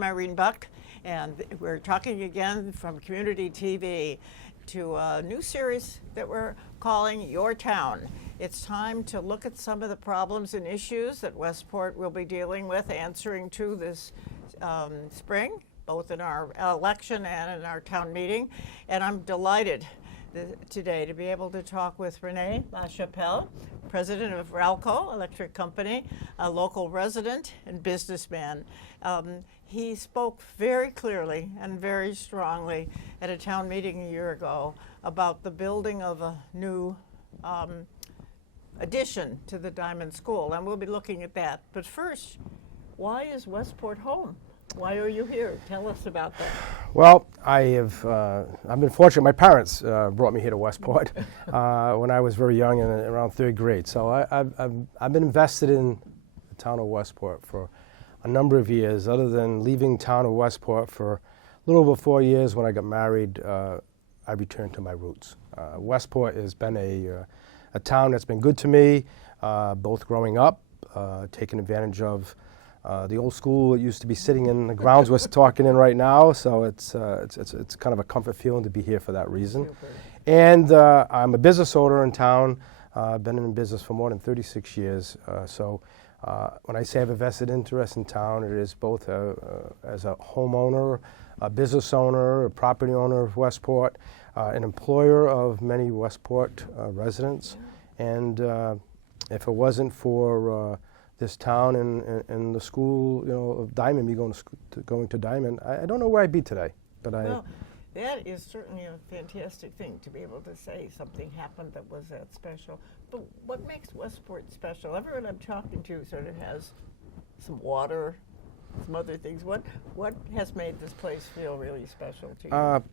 I'm Irene Buck, and we're talking again from Community TV to a new series that we're calling Your Town. It's time to look at some of the problems and issues that Westport will be dealing with, answering to this spring, both in our election and in our town meeting. And I'm delighted today to be able to talk with Rene LaChapelle, president of Ralco Electric Company, a local resident and businessman. He spoke very clearly and very strongly at a town meeting a year ago about the building of a new addition to the Diamond School, and we'll be looking at that. But first, why is Westport home? Why are you here? Tell us about that. Well, I've been fortunate. My parents brought me here to Westport when I was very young, and around third grade. So I've been invested in the town of Westport for a number of years. Other than leaving town of Westport for a little over 4 years when I got married, I returned to my roots. Westport has been a town that's been good to me, both growing up, taking advantage of the old school. It used to be sitting in the grounds we're talking in right now, so it's kind of a comfort feeling to be here for that reason. Super. And I'm a business owner in town. I've been in business for more than 36 years. So when I say I have a vested interest in town, it is both as a homeowner, a business owner, a property owner of Westport, an employer of many Westport residents. And if it wasn't for this town and the school, of Diamond, me going to Diamond, I don't know where I'd be today. But well, that is certainly a fantastic thing to be able to say something happened that was that special. But what makes Westport special? Everyone I'm talking to sort of has some water, some other things. What has made this place feel really special to you?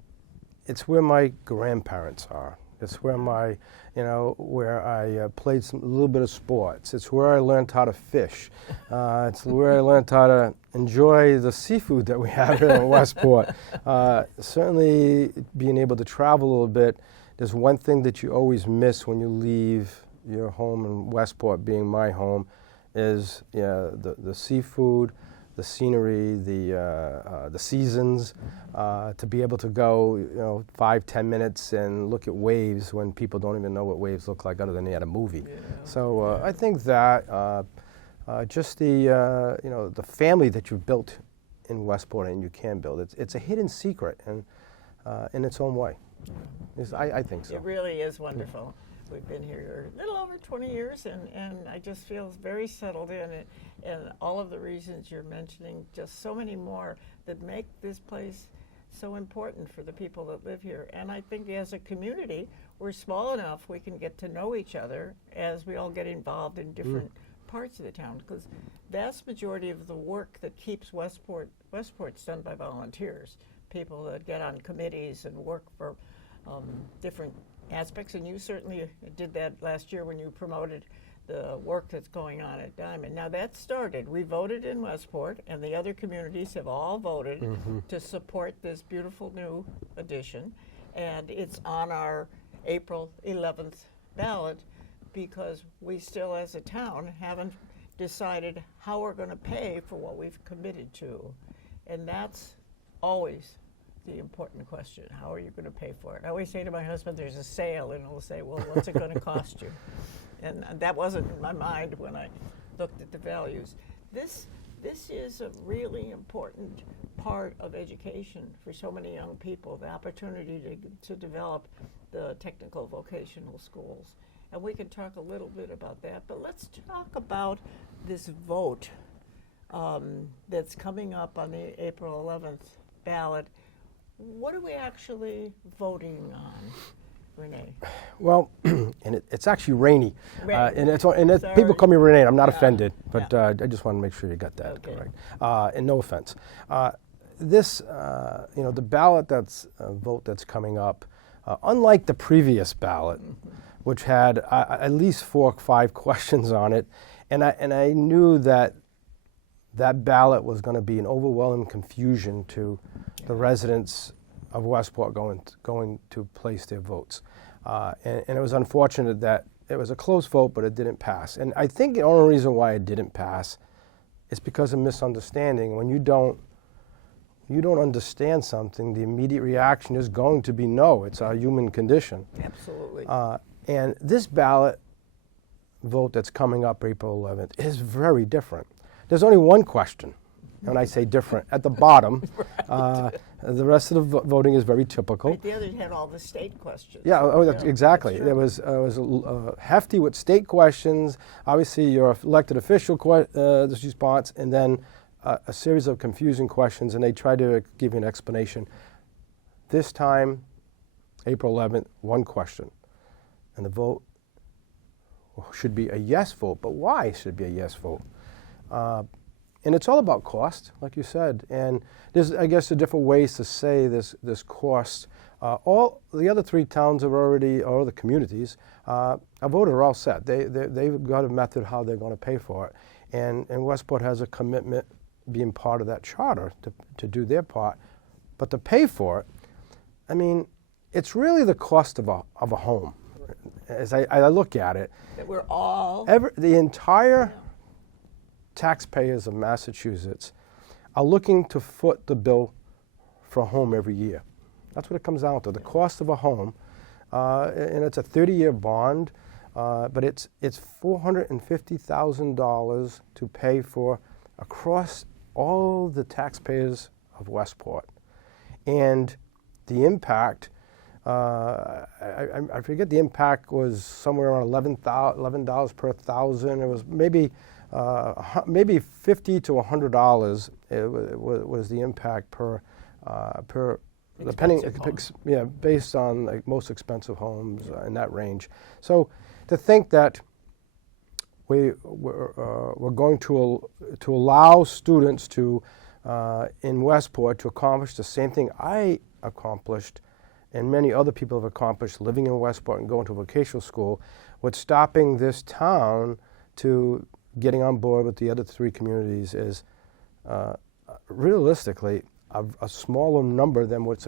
It's where my grandparents are. It's where where I played a little bit of sports. It's where I learned how to fish. It's where I learned how to enjoy the seafood that we have here in Westport. Certainly being able to travel a little bit, there's one thing that you always miss when you leave your home in Westport, being my home, is the seafood, the scenery, the seasons, to be able to go 5-10 minutes and look at waves when people don't even know what waves look like other than they had a movie. Yeah. So I think that just the family that you've built in Westport and you can build, it's a hidden secret and in its own way. I think so. It really is wonderful. We've been here a little over 20 years, and I just feel very settled in it. And all of the reasons you're mentioning, just so many more that make this place so important for the people that live here. And I think as a community, we're small enough we can get to know each other as we all get involved in different parts of the town. Because vast majority of the work that keeps Westport's done by volunteers, people that get on committees and work for different aspects, and you certainly did that last year when you promoted the work that's going on at Diamond. Now that started, we voted in Westport, and the other communities have all voted to support this beautiful new addition, and it's on our April 11th ballot because we still as a town haven't decided how we're going to pay for what we've committed to, and that's always the important question. How are you going to pay for it? I always say to my husband, there's a sale, and he'll say, well, what's it going to cost you? And that wasn't in my mind when I looked at the values. This is a really important part of education for so many young people, the opportunity to develop the technical vocational schools. And we can talk a little bit about that, but let's talk about this vote that's coming up on the April 11th ballot. What are we actually voting on, Rene? Well, and it's actually Rene. And people call me Rene. I'm not offended, but I just want to make sure you got that correct. And no offense. The ballot vote that's coming up, unlike the previous ballot, which had at least 4 or 5 questions on it, and I knew that ballot was going to be an overwhelming confusion to the residents of Westport going to place their votes. And it was unfortunate that it was a close vote, but it didn't pass. And I think the only reason why it didn't pass is because of misunderstanding. When you don't you don't understand something, the immediate reaction is going to be no. It's our human condition. Absolutely. And this ballot vote that's coming up April 11th is very different. There's only one question. When I say different, at the bottom, the rest of the voting is very typical. Right, the others had all the state questions. Yeah, exactly. That's There was hefty with state questions, obviously your elected official response, and then a series of confusing questions, and they tried to give you an explanation. This time, April 11th, one question, and the vote should be a yes vote. But why should it be a yes vote? And it's all about cost, like you said. And there's, I guess, different ways to say this cost. All the other three towns have already, or the communities, have voted, are all set. They've got a method how they're going to pay for it. And Westport has a commitment, being part of that charter, to do their part. But to pay for it, I mean, it's really the cost of a home. As I look at it, that we're all the entire taxpayers of Massachusetts are looking to foot the bill for a home every year. That's what it comes down to, the cost of a home. And it's a 30-year bond, but it's $450,000 to pay for across all the taxpayers of Westport. And the impact, I forget, the impact was somewhere around $11 per thousand. It was maybe $50 to $100 was the impact per depending, based on like most expensive homes in that range. So to think that we're going to allow students to in Westport to accomplish the same thing I accomplished and many other people have accomplished living in Westport and going to vocational school, what's stopping this town to getting on board with the other three communities is realistically a smaller number than what's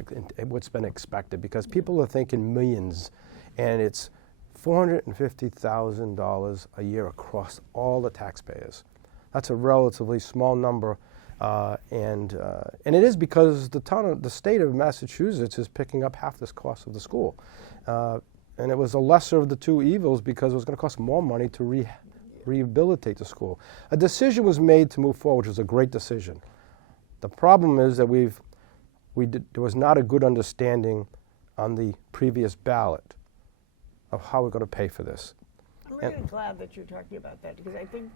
been expected, because people are thinking millions, and it's $450,000 a year across all the taxpayers. That's a relatively small number, and it is because the state of Massachusetts is picking up half this cost of the school, and it was a lesser of the two evils because it was going to cost more money to rehabilitate the school. A decision was made to move forward, which was a great decision. The problem is that there was not a good understanding on the previous ballot of how we're going to pay for this. I'm really glad that you're talking about that, because I think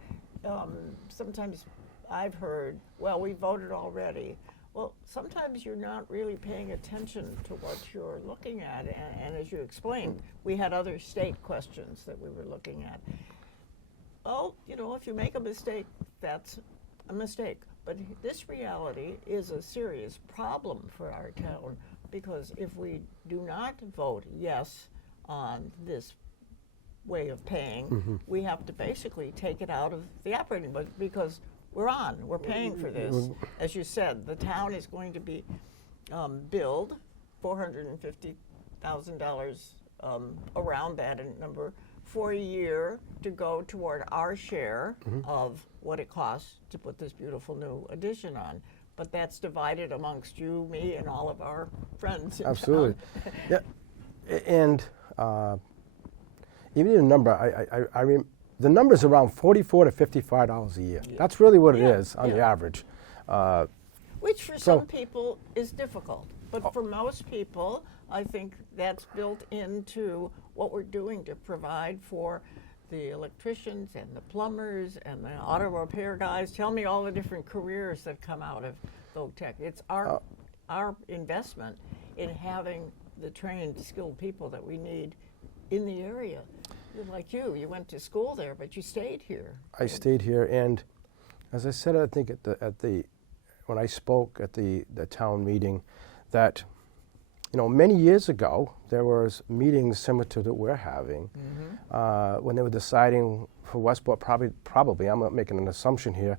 sometimes I've heard, well, we voted already. Well, sometimes you're not really paying attention to what you're looking at, and as you explained, we had other state questions that we were looking at. Oh, if you make a mistake, that's a mistake. But this reality is a serious problem for our town, because if we do not vote yes on this way of paying, we have to basically take it out of the operating budget, because we're paying for this. As you said, the town is going to be billed $450,000 around that number for a year to go toward our share of what it costs to put this beautiful new addition on. But that's divided amongst you, me, and all of our friends in Absolutely. town. Yeah, and even the number, the number's around $44 to $55 a year. Yeah. That's really what it is on the average. Which for some people is difficult, but for most people, I think that's built into what we're doing to provide for the electricians and the plumbers and the auto repair guys. Tell me all the different careers that come out of VOTEC. It's our investment in having the trained, skilled people that we need in the area. Like you went to school there, but you stayed here. I stayed here, and as I said, I think when I spoke at the town meeting, that many years ago there was meetings similar to that we're having when they were deciding for Westport, probably I'm not making an assumption here,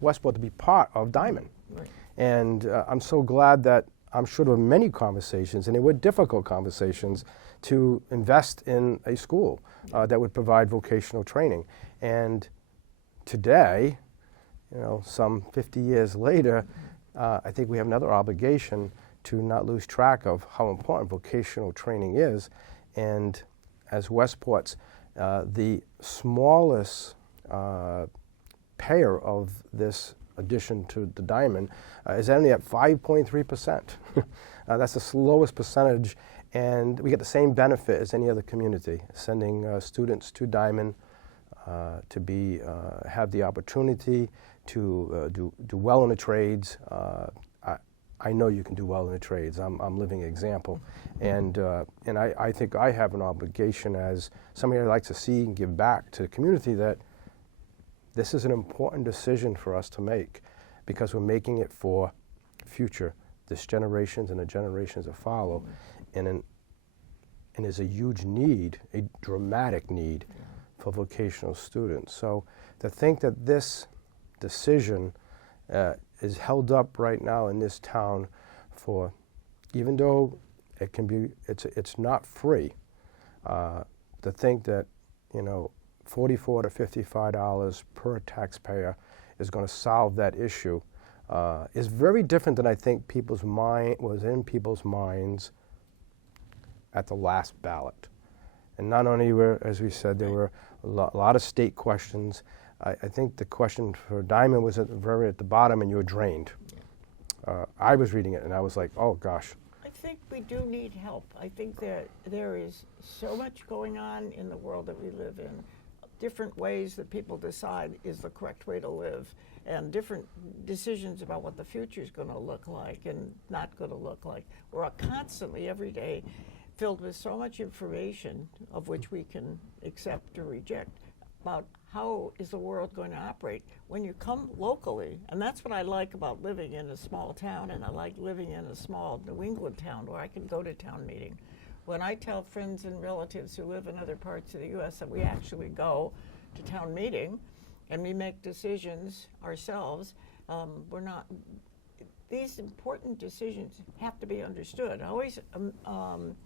Westport to be part of Diamond. Right. And I'm so glad that I'm sure there were many conversations, and they were difficult conversations, to invest in a school that would provide vocational training. And today, some 50 years later, I think we have another obligation to not lose track of how important vocational training is. And as Westport's the smallest payer of this addition to the diamond is only at 5.3%. That's the slowest percentage, and we get the same benefit as any other community, sending students to Diamond to have the opportunity to do well in the trades. I know you can do well in the trades. I'm a living example, and I think I have an obligation as somebody I'd like to see and give back to the community that this is an important decision for us to make, because we're making it for future, this generations and the generations that follow, and there's a huge need, a dramatic need for vocational students. So to think that this decision is held up right now in this town for, even though it can be, it's not free, to think that, $44 to $55 per taxpayer is going to solve that issue is very different than I think was in people's minds at the last ballot. And not only as we said, there were a lot of state questions. I think the question for Diamond was very at the bottom, and you were drained. I was reading it, and I was like, oh, gosh. I think we do need help. I think that there is so much going on in the world that we live in, different ways that people decide is the correct way to live, and different decisions about what the future is going to look like and not going to look like. We're constantly, every day, filled with so much information, of which we can accept or reject, about how is the world going to operate when you come locally. And that's what I like about living in a small town, and I like living in a small New England town where I can go to town meeting. When I tell friends and relatives who live in other parts of the U.S. that we actually go to town meeting and we make decisions ourselves, these important decisions have to be understood. I'm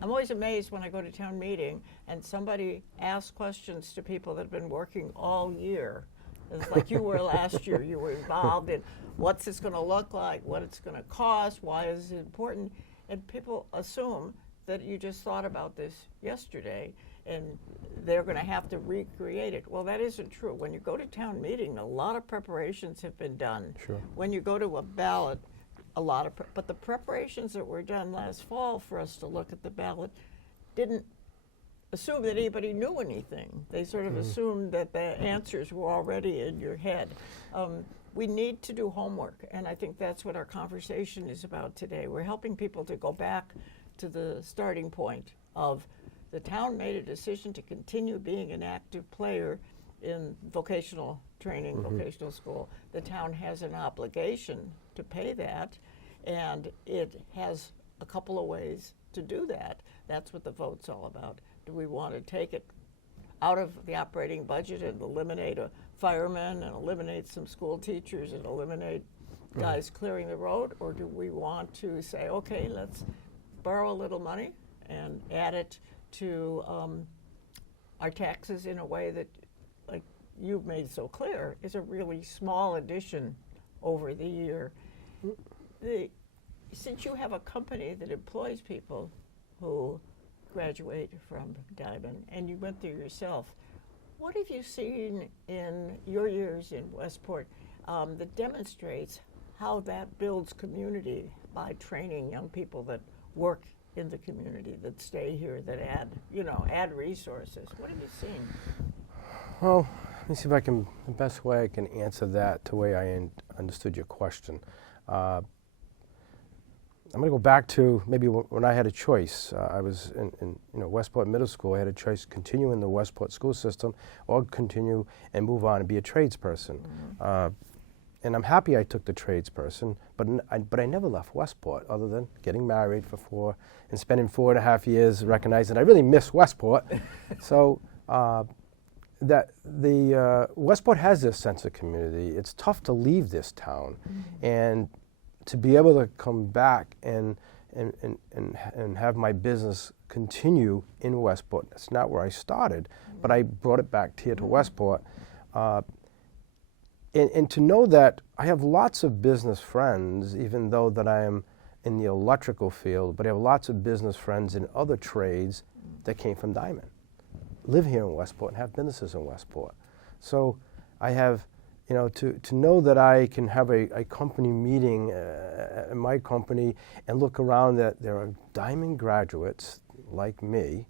always amazed when I go to town meeting and somebody asks questions to people that have been working all year. It's like you were last year. You were involved in what's this going to look like, what it's going to cost, why is it important, and people assume that you just thought about this yesterday and they're going to have to recreate it. Well, that isn't true. When you go to town meeting, a lot of preparations have been done. Sure. When you go to a ballot, but the preparations that were done last fall for us to look at the ballot didn't assume that anybody knew anything. They sort of assumed that the answers were already in your head. We need to do homework, and I think that's what our conversation is about today. We're helping people to go back to the starting point of the town made a decision to continue being an active player in vocational training, vocational school. The town has an obligation to pay that, and it has a couple of ways to do that. That's what the vote's all about. Do we want to take it out of the operating budget and eliminate a fireman and eliminate some school teachers and eliminate guys clearing the road, or do we want to say, okay, let's borrow a little money and add it to our taxes in a way that, like you've made so clear, is a really small addition over the year. Since you have a company that employs people who graduate from Diamond, and you went there yourself, what have you seen in your years in Westport that demonstrates how that builds community by training young people that work in the community, that stay here, that add resources? What have you seen? Well, let me see if the best way I can answer that the way I understood your question. I'm going to go back to maybe when I had a choice. I was in Westport Middle School. I had a choice: continue in the Westport school system or continue and move on and be a tradesperson. And I'm happy I took the tradesperson, but I never left Westport other than getting married for 4 and spending 4.5 years recognizing I really miss Westport. So that the Westport has this sense of community. It's tough to leave this town, and to be able to come back and have my business continue in Westport. That's not where I started, but I brought it back here to Westport. And to know that I have lots of business friends, even though that I am in the electrical field, but I have lots of business friends in other trades that came from Diamond, live here in Westport and have businesses in Westport. So I have, to know that I can have a company meeting in my company and look around that there are Diamond graduates like me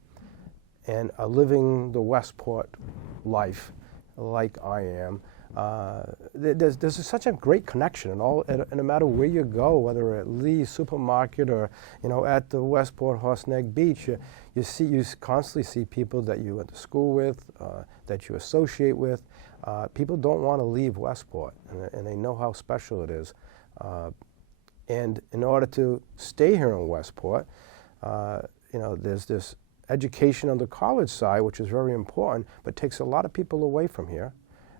and are living the Westport life like I am. There's such a great connection, and no matter where you go, whether at Lee's supermarket or at the Westport Horse Neck Beach, you constantly see people that you went to school with, that you associate with. People don't want to leave Westport, and they know how special it is. And in order to stay here in Westport, there's this education on the college side, which is very important, but takes a lot of people away from here.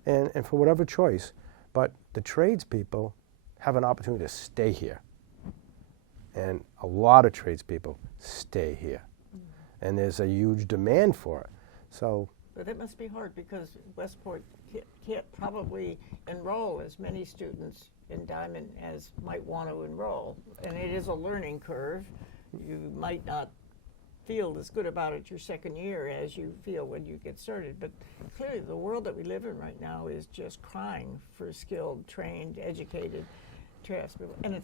And for whatever choice, but the tradespeople have an opportunity to stay here. And a lot of tradespeople stay here. And there's a huge demand for it. So, but it must be hard because Westport can't probably enroll as many students in Diamond as might want to enroll. And it is a learning curve. You might not feel as good about it your second year as you feel when you get started. But clearly the world that we live in right now is just crying for skilled, trained, educated tradespeople. And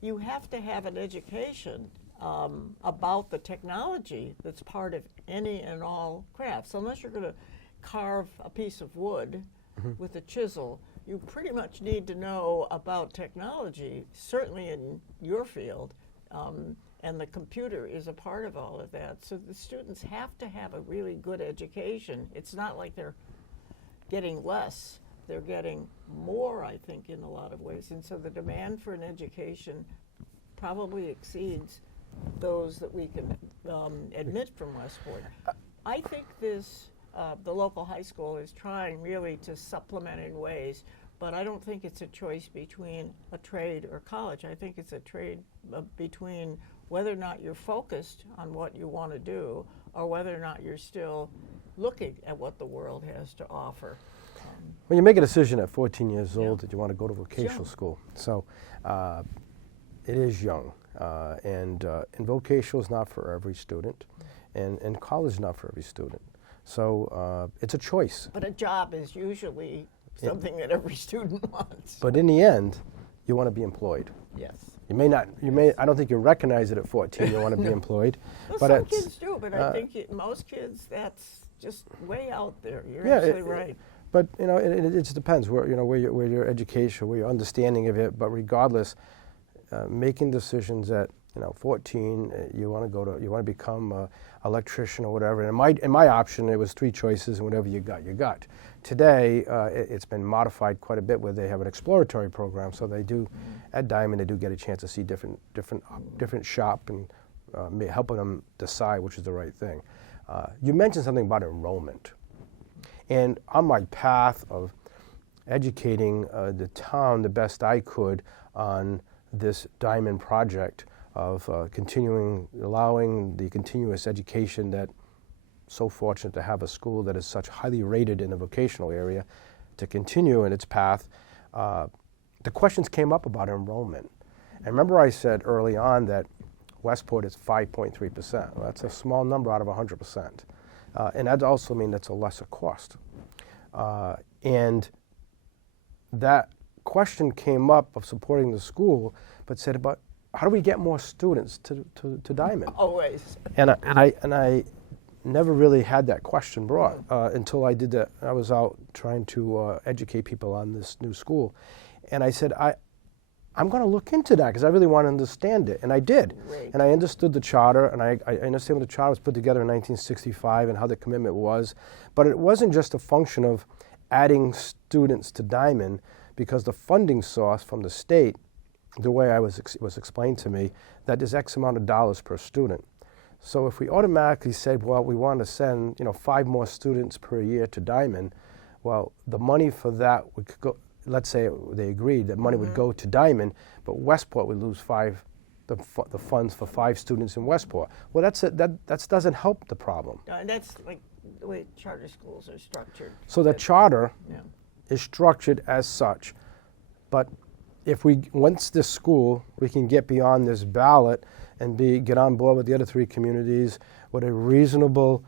you have to have an education about the technology that's part of any and all crafts. Unless you're going to carve a piece of wood with a chisel, you pretty much need to know about technology, certainly in your field. And the computer is a part of all of that. So the students have to have a really good education. It's not like they're getting less. They're getting more, I think, in a lot of ways. And so the demand for an education probably exceeds those that we can admit from Westport. I think the local high school is trying really to supplement in ways, but I don't think it's a choice between a trade or college. I think it's a trade between whether or not you're focused on what you want to do or whether or not you're still looking at what the world has to offer. Well, you make a decision at 14 years old that you want to go to vocational school. So it is young. And vocational is not for every student, and college is not for every student. So it's a choice. But a job is usually something that every student wants. But in the end, you want to be employed. Yes. I don't think you recognize it at 14, you want to be employed. Well, but some kids do, but I think most kids, that's just way out there. You're absolutely right. But, it just depends where your education, where your understanding of it, but regardless, making decisions at 14, you want to become an electrician or whatever. And in my option, it was 3 choices, and whatever you got. Today, it's been modified quite a bit where they have an exploratory program. So they do at Diamond, they do get a chance to see different shop and helping them decide which is the right thing. You mentioned something about enrollment, and on my path of educating the town the best I could on this Diamond project of allowing the continuous education that so fortunate to have a school that is such highly rated in the vocational area to continue in its path, the questions came up about enrollment. And remember I said early on that Westport is 5.3%. Well, that's a small number out of 100%. And that also means that's a lesser cost. And that question came up of supporting the school, but said about how do we get more students to Diamond? Always. And I never really had that question brought until I did that. I was out trying to educate people on this new school, and I said I'm going to look into that because I really want to understand it, and I did. Great. And I understood the charter, and I understand when the charter was put together in 1965 and how the commitment was, but it wasn't just a function of adding students to Diamond, because the funding source from the state, the way it was explained to me, that there's X amount of dollars per student. So if we automatically said, well, we want to send 5 more students per year to Diamond, well, the money for that would go. Let's say they agreed that money would go to Diamond, but Westport would lose the funds for 5 students in Westport. Well, that doesn't help the problem. And that's like the way charter schools are structured. So the charter is structured as such. But if once this school, we can get beyond this ballot and get on board with the other 3 communities with a reasonable,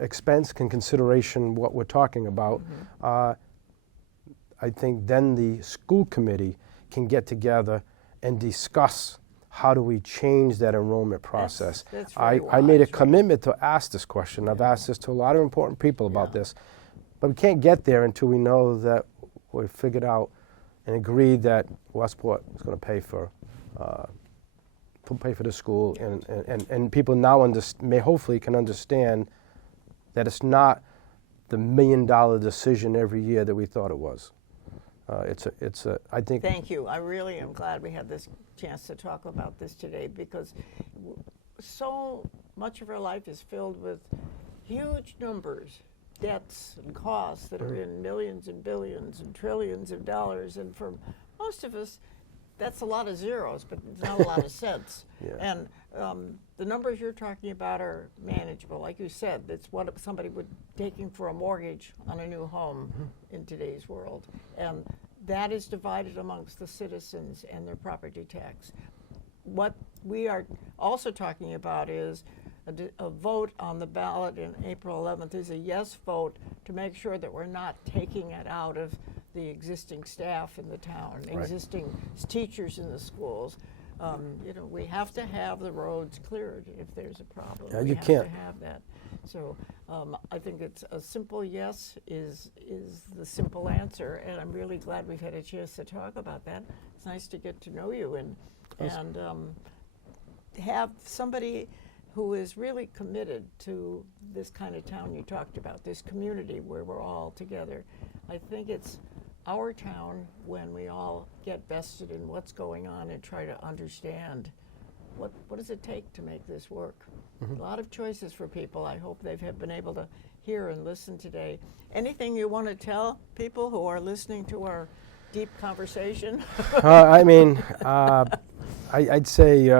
expense and consideration what we're talking about, I think then the school committee can get together and discuss how do we change that enrollment process. That's I very made a wise, right? commitment to ask this question. I've asked this to a lot of important people about this, but we can't get there until we know that we've figured out and agreed that Westport is going to pay for the school, and people now hopefully can understand that it's not the $1 million decision every year that we thought it was. I think. Thank you. I really am glad we had this chance to talk about this today, because so much of our life is filled with huge numbers, debts and costs that are in millions and billions and trillions of dollars, and for most of us, that's a lot of zeros, but it's not a lot of cents. Yeah. And the numbers you're talking about are manageable. Like you said, it's what somebody would taking for a mortgage on a new home in today's world. And that is divided amongst the citizens and their property tax. What we are also talking about is a vote on the ballot in April 11th is a yes vote to make sure that we're not taking it out of the existing staff in the town, existing teachers in the schools. We have to have the roads cleared if there's a problem. Yeah, we you have can't. to have that. So I think it's a simple yes is the simple answer, and I'm really glad we've had a chance to talk about that. It's nice to get to know you and have somebody who is really committed to this kind of town you talked about, this community where we're all together. I think it's our town when we all get vested in what's going on and try to understand what does it take to make this work. A lot of choices for people. I hope they've been able to hear and listen today. Anything you want to tell people who are listening to our deep conversation? I'd say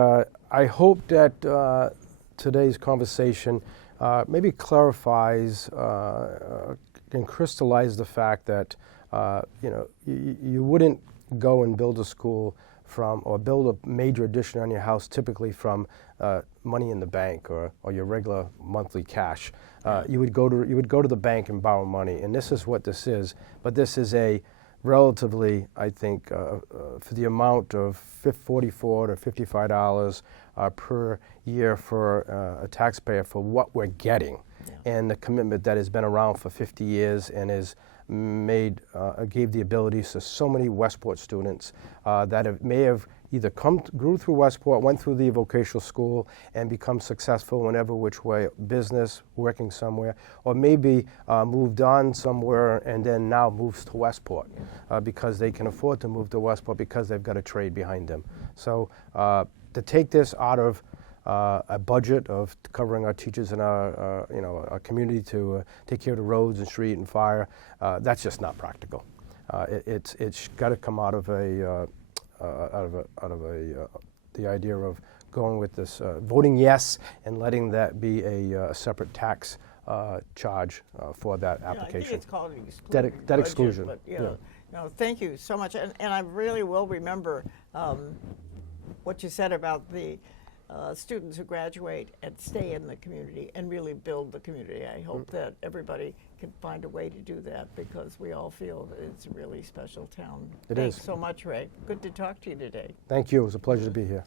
I hope that today's conversation maybe clarifies and crystallizes the fact that you wouldn't go and build a school or build a major addition on your house typically from money in the bank or your regular monthly cash. You would go to the bank and borrow money, and this is what this is. But this is a relatively, I think, for the amount of $44 to $55 per year for a taxpayer for what we're getting, and the commitment that has been around for 50 years and is gave the abilities to so many Westport students that may have either grew through Westport, went through the vocational school, and become successful whenever which way, business, working somewhere, or maybe moved on somewhere and then now moves to Westport because they can afford to move to Westport because they've got a trade behind them. So to take this out of a budget of covering our teachers and our community to take care of the roads and street and fire, that's just not practical. It's got to come out of the idea of going with this voting yes and letting that be a separate tax charge for that application. I think it's called debt exclusion. But no, thank you so much, and I really will remember what you said about the students who graduate and stay in the community and really build the community. I hope that everybody can find a way to do that because we all feel that it's a really special town. Thanks so much, Ray. Good to talk to you today. Thank you. It was a pleasure to be here.